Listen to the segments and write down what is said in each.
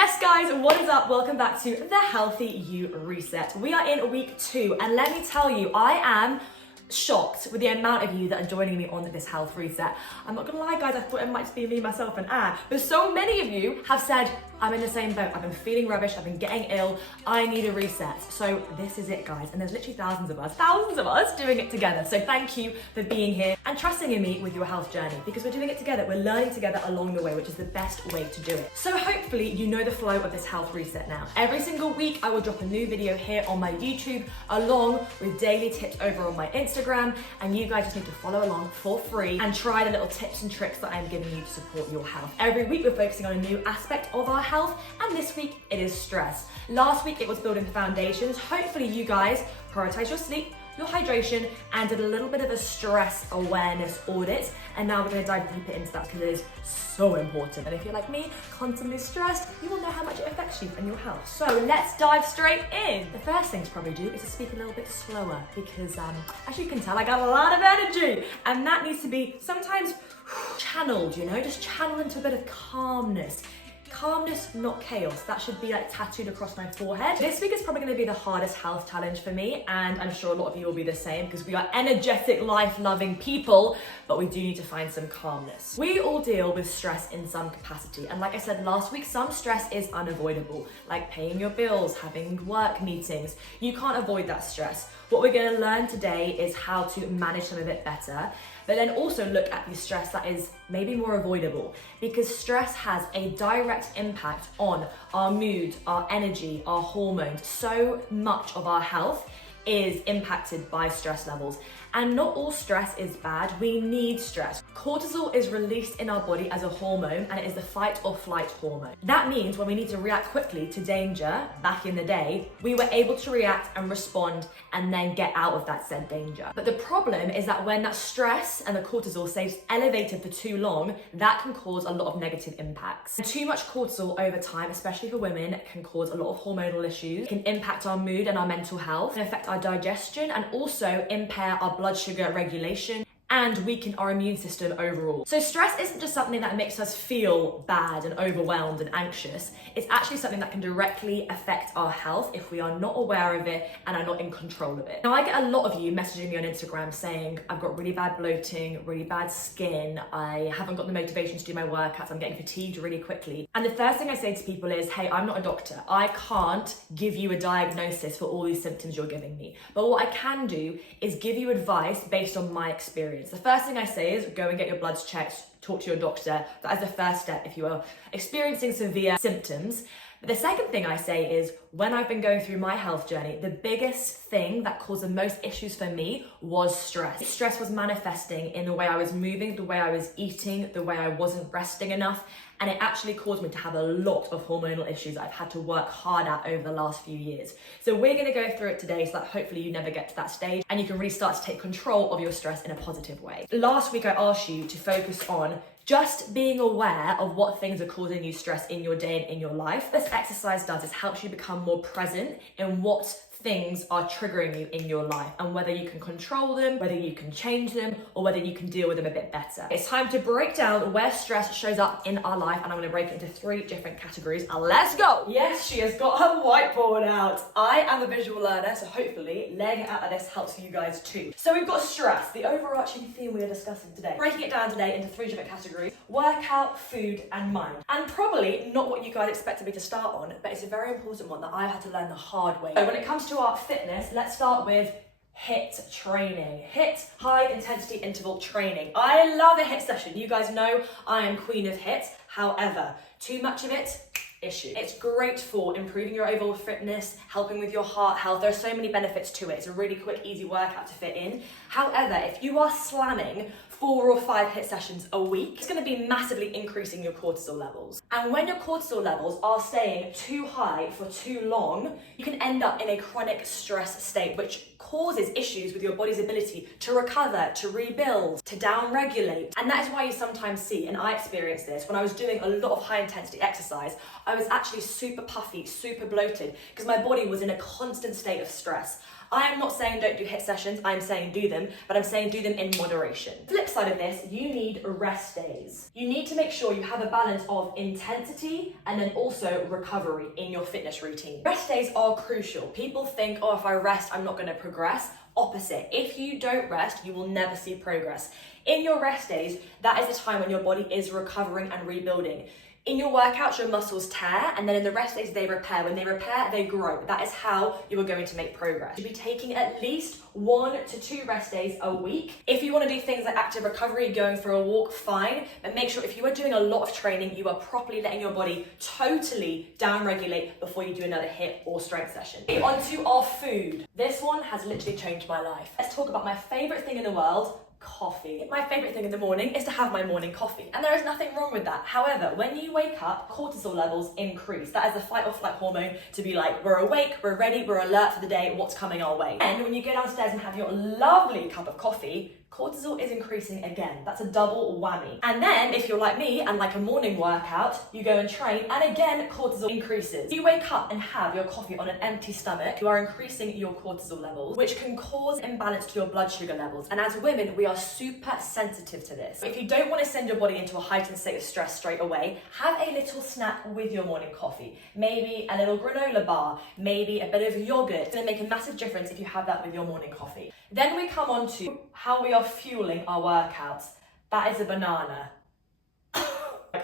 Yes guys, what is up? Welcome back to the Healthy You Reset. We are in week 2 and let me tell you, I am shocked with the amount of you that are joining me on this health reset. I'm not gonna lie guys, I thought it might just be me, myself and but so many of you have said, I'm in the same boat, I've been feeling rubbish, I've been getting ill, I need a reset. So this is it guys, and there's literally thousands of us doing it together. So thank you for being here and trusting in me with your health journey, because we're doing it together, we're learning together along the way, which is the best way to do it. So hopefully you know the flow of this health reset now. Every single week I will drop a new video here on my YouTube along with daily tips over on my Instagram, and you guys just need to follow along for free and try the little tips and tricks that I'm giving you to support your health. Every week we're focusing on a new aspect of our health, and this week it is stress. Last week it was building the foundations. Hopefully you guys prioritize your sleep, your hydration, and did a little bit of a stress awareness audit. And now we're going to dive deeper into that because it is so important. And if you're like me, constantly stressed, you will know how much it affects you and your health. So let's dive straight in. The first thing to probably do is to speak a little bit slower because as you can tell, I got a lot of energy and that needs to be sometimes channeled, you know, just channel into a bit of calmness. Calmness, not chaos. That should be like tattooed across my forehead. This week is probably going to be the hardest health challenge for me, and I'm sure a lot of you will be the same because we are energetic, life-loving people, but we do need to find some calmness. We all deal with stress in some capacity, and like I said last week, some stress is unavoidable, like paying your bills, having work meetings. You can't avoid that stress. What we're going to learn today is how to manage some of it better, but then also look at the stress that is maybe more avoidable, because stress has a direct impact on our mood, our energy, our hormones. So much of our health is impacted by stress levels. And not all stress is bad, we need stress. Cortisol is released in our body as a hormone, and it is the fight or flight hormone. That means when we need to react quickly to danger, back in the day, we were able to react and respond and then get out of that said danger. But the problem is that when that stress and the cortisol stays elevated for too long, that can cause a lot of negative impacts. And too much cortisol over time, especially for women, can cause a lot of hormonal issues, can impact our mood and our mental health, can affect our digestion, and also impair our blood sugar regulation and weaken our immune system overall. So stress isn't just something that makes us feel bad and overwhelmed and anxious. It's actually something that can directly affect our health if we are not aware of it and are not in control of it. Now, I get a lot of you messaging me on Instagram saying, I've got really bad bloating, really bad skin, I haven't got the motivation to do my workouts, I'm getting fatigued really quickly. And the first thing I say to people is, hey, I'm not a doctor. I can't give you a diagnosis for all these symptoms you're giving me. But what I can do is give you advice based on my experience. The first thing I say is go and get your bloods checked, talk to your doctor. That is the first step if you are experiencing severe symptoms. But the second thing I say is, when I've been going through my health journey, the biggest thing that caused the most issues for me was stress. Stress was manifesting in the way I was moving, the way I was eating, the way I wasn't resting enough, and it actually caused me to have a lot of hormonal issues that I've had to work hard at over the last few years. So we're gonna go through it today so that hopefully you never get to that stage and you can really start to take control of your stress in a positive way. Last week I asked you to focus on just being aware of what things are causing you stress in your day and in your life. This exercise does is helps you become more present in what things are triggering you in your life and whether you can control them, whether you can change them, or whether you can deal with them a bit better. It's time to break down where stress shows up in our life, and I'm going to break it into 3 different categories. Let's go! Yes, she has got her whiteboard out. I am a visual learner, so hopefully laying it out like this helps you guys too. So we've got stress, the overarching theme we are discussing today. Breaking it down today into 3 different categories: workout, food, and mind. And probably not what you guys expected me to start on, but it's a very important one that I've had to learn the hard way. So when it comes to our fitness, let's start with HIIT training. HIIT, high intensity interval training. I love a HIIT session. You guys know I am queen of HIIT. However, too much of it, issue. It's great for improving your overall fitness, helping with your heart health. There are so many benefits to it. It's a really quick, easy workout to fit in. However, if you are slamming 4 or 5 HIIT sessions a week, it's going to be massively increasing your cortisol levels. And when your cortisol levels are staying too high for too long, you can end up in a chronic stress state, which causes issues with your body's ability to recover, to rebuild, to down-regulate. And that is why you sometimes see, and I experienced this, when I was doing a lot of high-intensity exercise, I was actually super puffy, super bloated, because my body was in a constant state of stress. I am not saying don't do HIIT sessions, I'm saying do them, but I'm saying do them in moderation. Flip side of this, you need rest days. You need to make sure you have a balance of intensity and then also recovery in your fitness routine. Rest days are crucial. People think, oh, if I rest, I'm not gonna progress. Opposite. If you don't rest, you will never see progress. In your rest days, that is the time when your body is recovering and rebuilding. In your workouts, your muscles tear, and then in the rest days, they repair. When they repair, they grow. That is how you are going to make progress. You should be taking at least 1 to 2 rest days a week. If you want to do things like active recovery, going for a walk, fine, but make sure if you are doing a lot of training, you are properly letting your body totally down-regulate before you do another HIIT or strength session. On to our food. This one has literally changed my life. Let's talk about my favorite thing in the world, coffee. My favorite thing in the morning is to have my morning coffee, and there is nothing wrong with that. However, when you wake up, cortisol levels increase. That is the fight or flight hormone to be like, we're awake, we're ready, we're alert for the day, what's coming our way. And when you go downstairs and have your lovely cup of coffee, cortisol is increasing again. That's a double whammy. And then if you're like me and like a morning workout, you go and train and again, cortisol increases. You wake up and have your coffee on an empty stomach, you are increasing your cortisol levels, which can cause imbalance to your blood sugar levels. And as women, we are super sensitive to this. If you don't want to send your body into a heightened state of stress straight away, have a little snack with your morning coffee. Maybe a little granola bar, maybe a bit of yogurt. It's going to make a massive difference if you have that with your morning coffee. Then we come on to how we are fueling our workouts. That is a banana.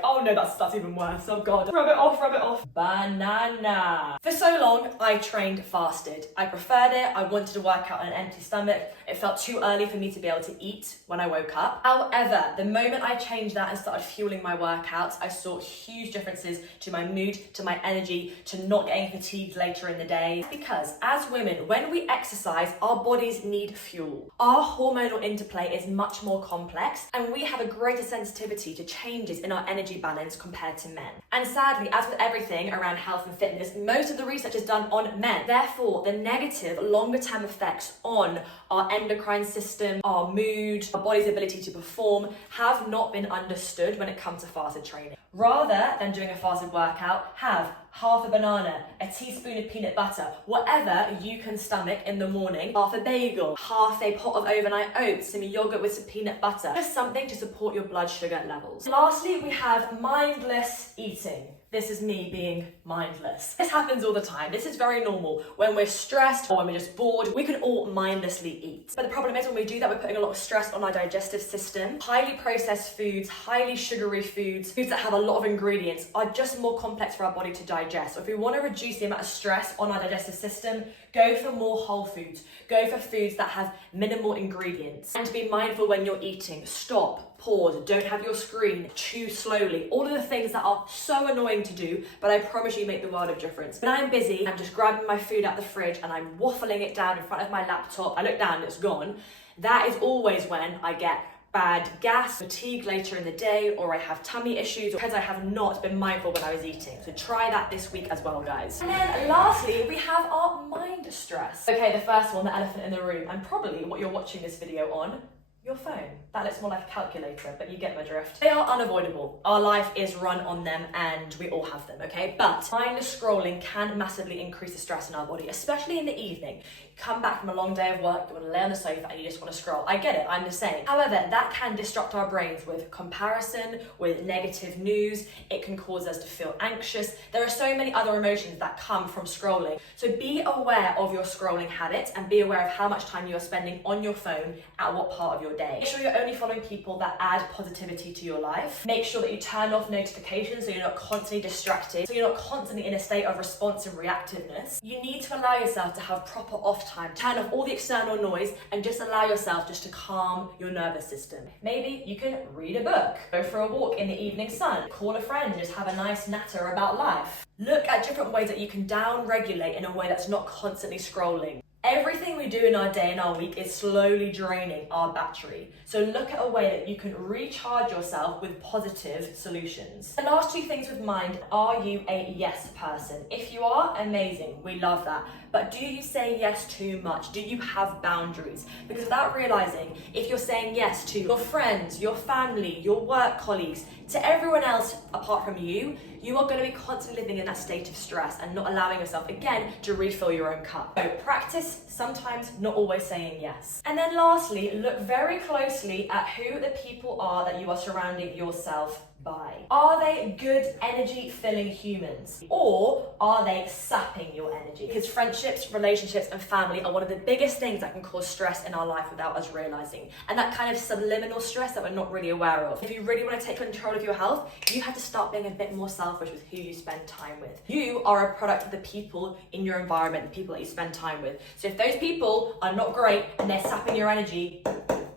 Oh no, that's even worse. Oh God. Rub it off, rub it off. Banana. For so long, I trained fasted. I preferred it. I wanted to work out on an empty stomach. It felt too early for me to be able to eat when I woke up. However, the moment I changed that and started fueling my workouts, I saw huge differences to my mood, to my energy, to not getting fatigued later in the day. Because as women, when we exercise, our bodies need fuel. Our hormonal interplay is much more complex, and we have a greater sensitivity to changes in our energy balance compared to men. And sadly, as with everything around health and fitness, most of the research is done on men. Therefore, the negative longer term effects on our endocrine system, our mood, our body's ability to perform have not been understood when it comes to fasted training. Rather than doing a fasted workout, have half a banana, a teaspoon of peanut butter, whatever you can stomach in the morning, half a bagel, half a pot of overnight oats, some yogurt with some peanut butter, just something to support your blood sugar levels. Lastly, we have mindless eating. This is me being mindless. This happens all the time. This is very normal. When we're stressed or when we're just bored, we can all mindlessly eat. But the problem is when we do that, we're putting a lot of stress on our digestive system. Highly processed foods, highly sugary foods, foods that have a lot of ingredients are just more complex for our body to digest. So if we want to reduce the amount of stress on our digestive system, go for more whole foods. Go for foods that have minimal ingredients. And be mindful when you're eating. Stop, pause, don't have your screen, chew slowly. All of the things that are so annoying to do, but I promise you make the world of difference. When I'm busy, I'm just grabbing my food out the fridge and I'm waffling it down in front of my laptop. I look down and it's gone. That is always when I get bad gas, fatigue later in the day, or I have tummy issues because I have not been mindful when I was eating. So try that this week as well, guys. And then lastly, we have our mind stress. Okay, the first one, the elephant in the room, and probably what you're watching this video on, your phone. That looks more like a calculator, but you get my drift. They are unavoidable. Our life is run on them and we all have them, okay? But mindless scrolling can massively increase the stress in our body, especially in the evening. You come back from a long day of work, you want to lay on the sofa and you just want to scroll. I get it, I'm the same. However, that can disrupt our brains with comparison, with negative news. It can cause us to feel anxious. There are so many other emotions that come from scrolling. So be aware of your scrolling habits and be aware of how much time you are spending on your phone at what part of your day. Make sure you're only following people that add positivity to your life. Make sure that you turn off notifications so you're not constantly distracted, so you're not constantly in a state of responsive reactiveness. You need to allow yourself to have proper off time. Turn off all the external noise and just allow yourself just to calm your nervous system. Maybe you can read a book, go for a walk in the evening sun, call a friend and just have a nice natter about life. Look at different ways that you can down-regulate in a way that's not constantly scrolling. Everything we do in our day and our week is slowly draining our battery. So look at a way that you can recharge yourself with positive solutions. The last two things with mind, are you a yes person? If you are, amazing, we love that. But do you say yes too much? Do you have boundaries? Because without realizing, if you're saying yes to your friends, your family, your work colleagues, to everyone else apart from you, you are going to be constantly living in that state of stress and not allowing yourself, again, to refill your own cup. So practice sometimes, not always saying yes. And then lastly, look very closely at who the people are that you are surrounding yourself by. Are they good energy-filling humans? Or are they sapping your energy? Because friendships, relationships, and family are one of the biggest things that can cause stress in our life without us realizing. And that kind of subliminal stress that we're not really aware of. If you really want to take control of your health, you have to start being a bit more selfish with who you spend time with. You are a product of the people in your environment, the people that you spend time with. So if those people are not great and they're sapping your energy,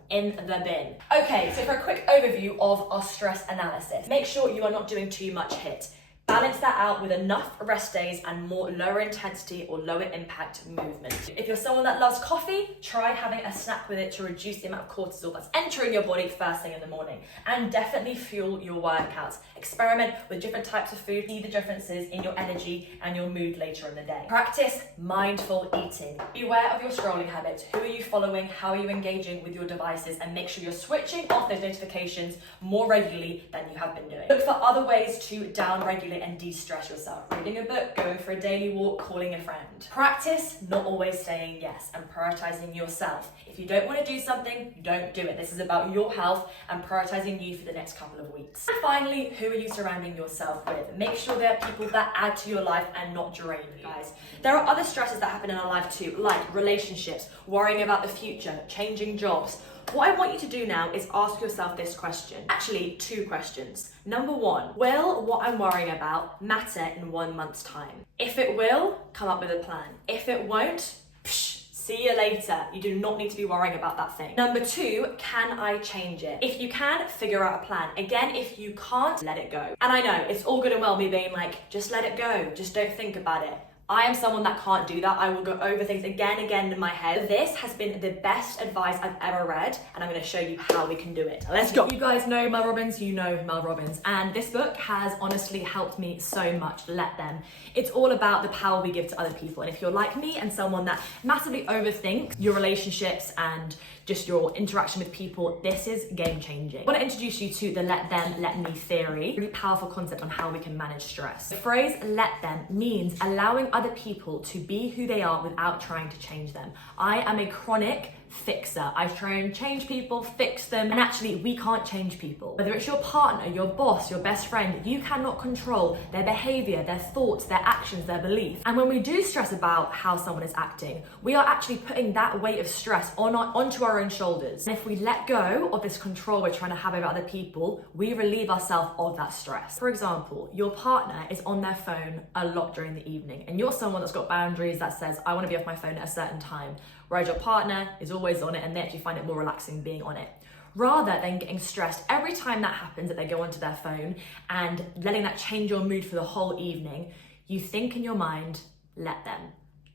in the bin. Okay, so for a quick overview of our stress analysis, make sure you are not doing too much HIIT. Balance that out with enough rest days and more lower intensity or lower impact movement. If you're someone that loves coffee, try having a snack with it to reduce the amount of cortisol that's entering your body first thing in the morning. And definitely fuel your workouts. Experiment with different types of food, see the differences in your energy and your mood later in the day. Practice mindful eating. Beware of your scrolling habits. Who are you following? How are you engaging with your devices? And make sure you're switching off those notifications more regularly than you have been doing. Look for other ways to down-regulate and de-stress yourself. Reading a book, going for a daily walk, calling a friend. Practice not always saying yes and prioritizing yourself. If you don't want to do something, don't do it. This is about your health and prioritizing you for the next couple of weeks. And finally, who are you surrounding yourself with? Make sure they're people that add to your life and not drain you, guys. There are other stresses that happen in our life too, like relationships, worrying about the future, changing jobs. What I want you to do now is ask yourself this question. Actually, two questions. Number one, will what I'm worrying about matter in 1 month's time? If it will, come up with a plan. If it won't, see you later. You do not need to be worrying about that thing. Number two, can I change it? If you can, figure out a plan. Again, if you can't, let it go. And I know, it's all good and well me being like, just let it go, just don't think about it. I am someone that can't do that. I will go over things again in my head. This has been the best advice I've ever read, and I'm gonna show you how we can do it. Let's go. You guys know Mel Robbins, you know Mel Robbins, and this book has honestly helped me so much. Let them. It's all about the power we give to other people, and if you're like me and someone that massively overthinks your relationships and just your interaction with people, this is game changing. I want to introduce you to the let them, let me theory, really powerful concept on how we can manage stress. The phrase let them means allowing other people to be who they are without trying to change them. I am a chronic fixer. I try and change people, fix them, and actually we can't change people. Whether it's your partner, your boss, your best friend, you cannot control their behavior, their thoughts, their actions, their beliefs. And when we do stress about how someone is acting, we are actually putting that weight of stress onto our own shoulders. And if we let go of this control we're trying to have over other people, we relieve ourselves of that stress. For example, your partner is on their phone a lot during the evening, and you're someone that's got boundaries that says, I want to be off my phone at a certain time. Whereas your partner is always on it and they actually find it more relaxing being on it. Rather than getting stressed every time that happens, that they go onto their phone and letting that change your mood for the whole evening, you think in your mind, let them.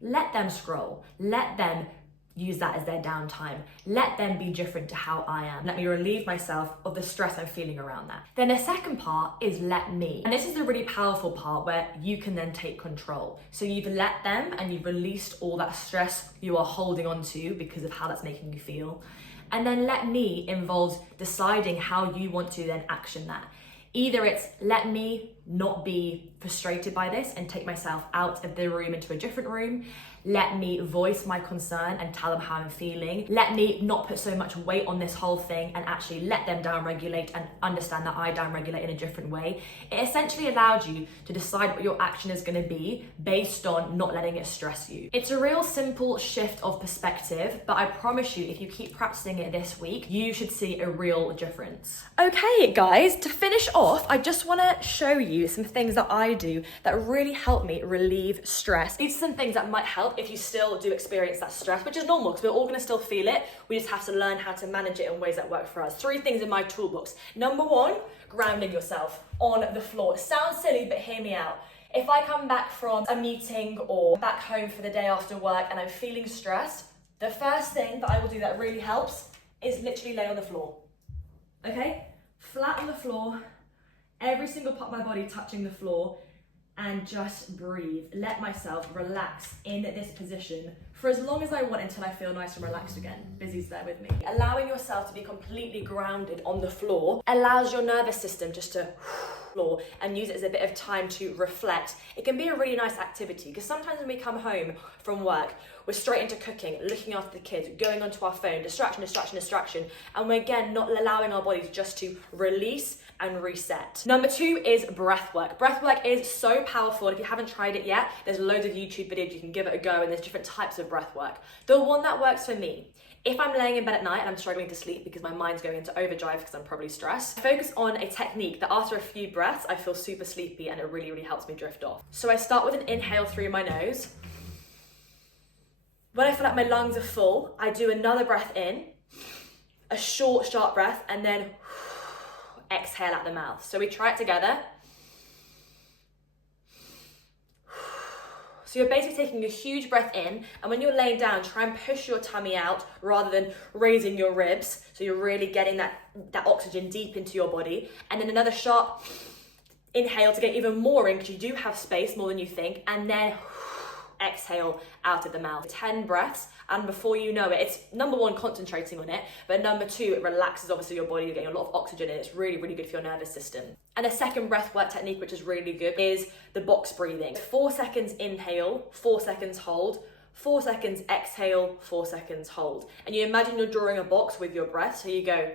Let them scroll. Let them use that as their downtime. Let them be different to how I am. Let me relieve myself of the stress I'm feeling around that. Then the second part is let me. And this is the really powerful part where you can then take control. So you've let them and you've released all that stress you are holding on to because of how that's making you feel. And then let me involves deciding how you want to then action that. Either it's let me not be frustrated by this and take myself out of the room into a different room. Let me voice my concern and tell them how I'm feeling. Let me not put so much weight on this whole thing and actually let them downregulate and understand that I downregulate in a different way. It essentially allowed you to decide what your action is going to be based on not letting it stress you. It's a real simple shift of perspective, but I promise you, if you keep practicing it this week, you should see a real difference. Okay, guys, to finish off, I just want to show you some things that I do that really help me relieve stress. These are some things that might help if you still do experience that stress, which is normal because we're all going to still feel it. We just have to learn how to manage it in ways that work for us. 3 things in my toolbox. Number 1, grounding yourself on the floor. It sounds silly, but hear me out. If I come back from a meeting or back home for the day after work and I'm feeling stressed, the first thing that I will do that really helps is literally lay on the floor. Okay? Flat on the floor, every single part of my body touching the floor, and just breathe. Let myself relax in this position for as long as I want until I feel nice and relaxed again. Busy's there with me. Allowing yourself to be completely grounded on the floor allows your nervous system just to floor and use it as a bit of time to reflect. It can be a really nice activity because sometimes when we come home from work, we're straight into cooking, looking after the kids, going onto our phone, distraction, and we're again not allowing our bodies just to release and reset. Number 2 is breathwork. Breathwork is so powerful, and if you haven't tried it yet, there's loads of YouTube videos, you can give it a go, and there's different types of breathwork. The one that works for me, if I'm laying in bed at night and I'm struggling to sleep because my mind's going into overdrive because I'm probably stressed, I focus on a technique that after a few breaths, I feel super sleepy and it really, really helps me drift off. So I start with an inhale through my nose. When I feel like my lungs are full, I do another breath in, a short, sharp breath, and then exhale out the mouth. So we try it together. So you're basically taking a huge breath in, and when you're laying down, try and push your tummy out rather than raising your ribs. So you're really getting that oxygen deep into your body. And then another sharp inhale to get even more in, because you do have space, more than you think, and then exhale out of the mouth. 10 breaths, and before you know it, it's number 1, concentrating on it, but number 2, it relaxes obviously your body. You're getting a lot of oxygen in. It's really, really good for your nervous system. And a second breath work technique, which is really good, is the box breathing. 4 seconds inhale, 4 seconds hold, 4 seconds exhale, 4 seconds hold. And you imagine you're drawing a box with your breath, so you go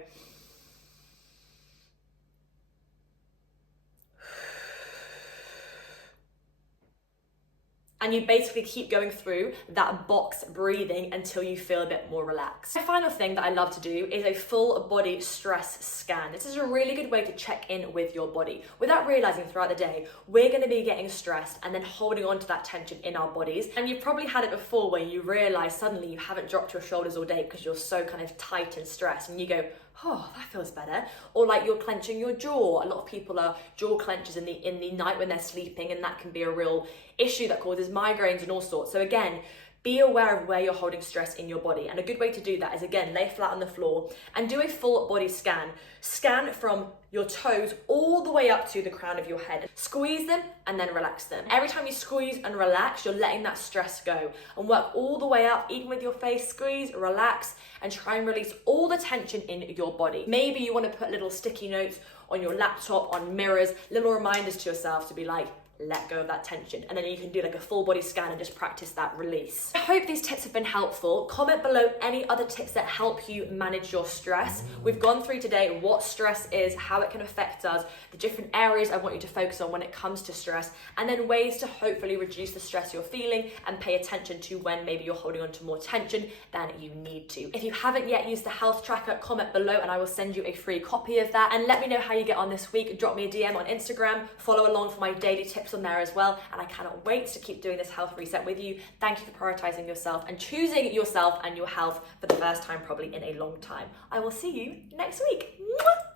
and you basically keep going through that box breathing until you feel a bit more relaxed. The final thing that I love to do is a full body stress scan. This is a really good way to check in with your body. Without realizing throughout the day, we're gonna be getting stressed and then holding on to that tension in our bodies. And you've probably had it before where you realize suddenly you haven't dropped your shoulders all day because you're so kind of tight and stressed, and you go, oh, that feels better. Or like you're clenching your jaw. A lot of people are jaw clenches in the night when they're sleeping, and that can be a real issue that causes migraines and all sorts. So again, be aware of where you're holding stress in your body. And a good way to do that is, again, lay flat on the floor and do a full body scan. Scan from your toes all the way up to the crown of your head. Squeeze them and then relax them. Every time you squeeze and relax, you're letting that stress go, and work all the way up, even with your face. Squeeze, relax, and try and release all the tension in your body. Maybe you want to put little sticky notes on your laptop, on mirrors, little reminders to yourself to be like, let go of that tension, and then you can do like a full body scan and just practice that release. I hope these tips have been helpful. Comment below any other tips that help you manage your stress. We've gone through today what stress is, how it can affect us, the different areas I want you to focus on when it comes to stress, and then ways to hopefully reduce the stress you're feeling and pay attention to when maybe you're holding on to more tension than you need to. If you haven't yet used the health tracker, comment below and I will send you a free copy of that. And let me know how you get on this week. Drop me a DM on Instagram, follow along for my daily tips on there as well, and I cannot wait to keep doing this health reset with you. Thank you for prioritizing yourself and choosing yourself and your health for the first time probably in a long time. I will see you next week. Mwah!